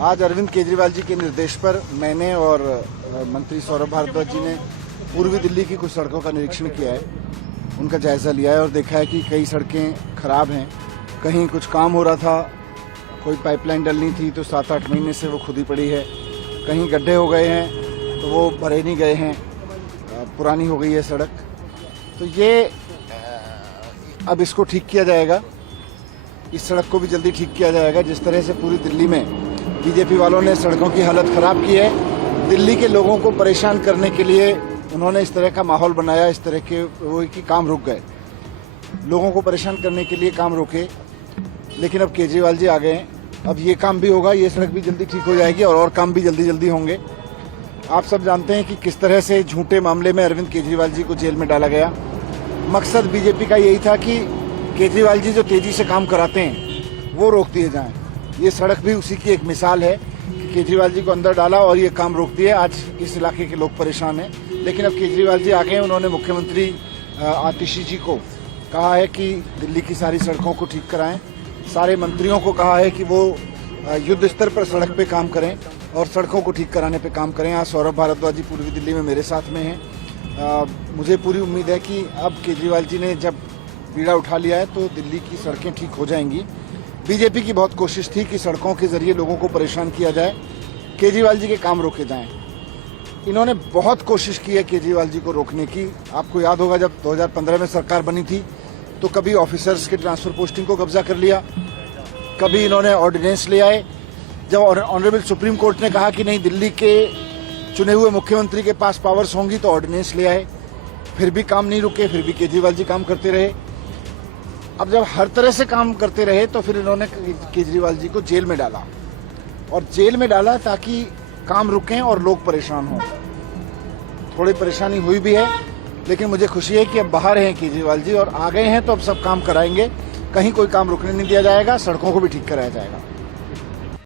आज अरविंद केजरीवाल जी के निर्देश पर मैंने और मंत्री सौरभ भारद्वाज जी ने पूर्वी दिल्ली की कुछ सड़कों का निरीक्षण किया है, उनका जायजा लिया है और देखा है कि कई सड़कें खराब हैं। कहीं कुछ काम हो रहा था, कोई पाइपलाइन डलनी थी तो 7-8 महीने से वो खुदी पड़ी है। कहीं गड्ढे हो गए हैं तो वो भरे नहीं गए हैं, पुरानी हो गई है सड़क। तो ये अब इसको ठीक किया जाएगा, इस सड़क को भी जल्दी ठीक किया जाएगा। जिस तरह से पूरी दिल्ली में बीजेपी वालों ने सड़कों की हालत खराब की है, दिल्ली के लोगों को परेशान करने के लिए उन्होंने इस तरह का माहौल बनाया, इस तरह के वो कि काम रुक गए, लोगों को परेशान करने के लिए काम रोके। लेकिन अब केजरीवाल जी आ गए हैं, अब ये काम भी होगा, ये सड़क भी जल्दी ठीक हो जाएगी और काम भी जल्दी जल्दी होंगे। आप सब जानते हैं कि किस तरह से झूठे मामले में अरविंद केजरीवाल जी को जेल में डाला गया। मकसद बीजेपी का यही था कि केजरीवाल जी जो तेजी से काम कराते हैं वो रोक दिए जाएं। ये सड़क भी उसी की एक मिसाल है कि केजरीवाल जी को अंदर डाला और ये काम रोक दिए। आज इस इलाके के लोग परेशान हैं, लेकिन अब केजरीवाल जी आ गए। उन्होंने मुख्यमंत्री आतिशी जी को कहा है कि दिल्ली की सारी सड़कों को ठीक कराएं। सारे मंत्रियों को कहा है कि वो युद्ध स्तर पर सड़क पे काम करें और सड़कों को ठीक कराने पे काम करें। आज सौरभ भारद्वाज जी पूर्वी दिल्ली में मेरे साथ में हैं। मुझे पूरी उम्मीद है कि अब केजरीवाल जी ने जब बीड़ा उठा लिया है तो दिल्ली की सड़कें ठीक हो जाएंगी। बीजेपी की बहुत कोशिश थी कि सड़कों के जरिए लोगों को परेशान किया जाए, केजरीवाल जी के काम रोके जाएं। इन्होंने बहुत कोशिश की है केजरीवाल जी को रोकने की। आपको याद होगा जब 2015 में सरकार बनी थी तो कभी ऑफिसर्स के ट्रांसफर पोस्टिंग को कब्जा कर लिया, कभी इन्होंने ऑर्डिनेंस ले आए। जब ऑनरेबल सुप्रीम कोर्ट ने कहा कि नहीं, दिल्ली के चुने हुए मुख्यमंत्री के पास पावर्स होंगी, तो ऑर्डिनेंस ले आए। फिर भी काम नहीं रुके, फिर भी केजरीवाल जी काम करते रहे। अब जब हर तरह से काम करते रहे तो फिर इन्होंने केजरीवाल जी को जेल में डाला, और जेल में डाला ताकि काम रुकें और लोग परेशान हों। थोड़ी परेशानी हुई भी है, लेकिन मुझे खुशी है कि अब बाहर हैं केजरीवाल जी और आ गए हैं, तो अब सब काम कराएंगे। कहीं कोई काम रुकने नहीं दिया जाएगा, सड़कों को भी ठीक कराया जाएगा।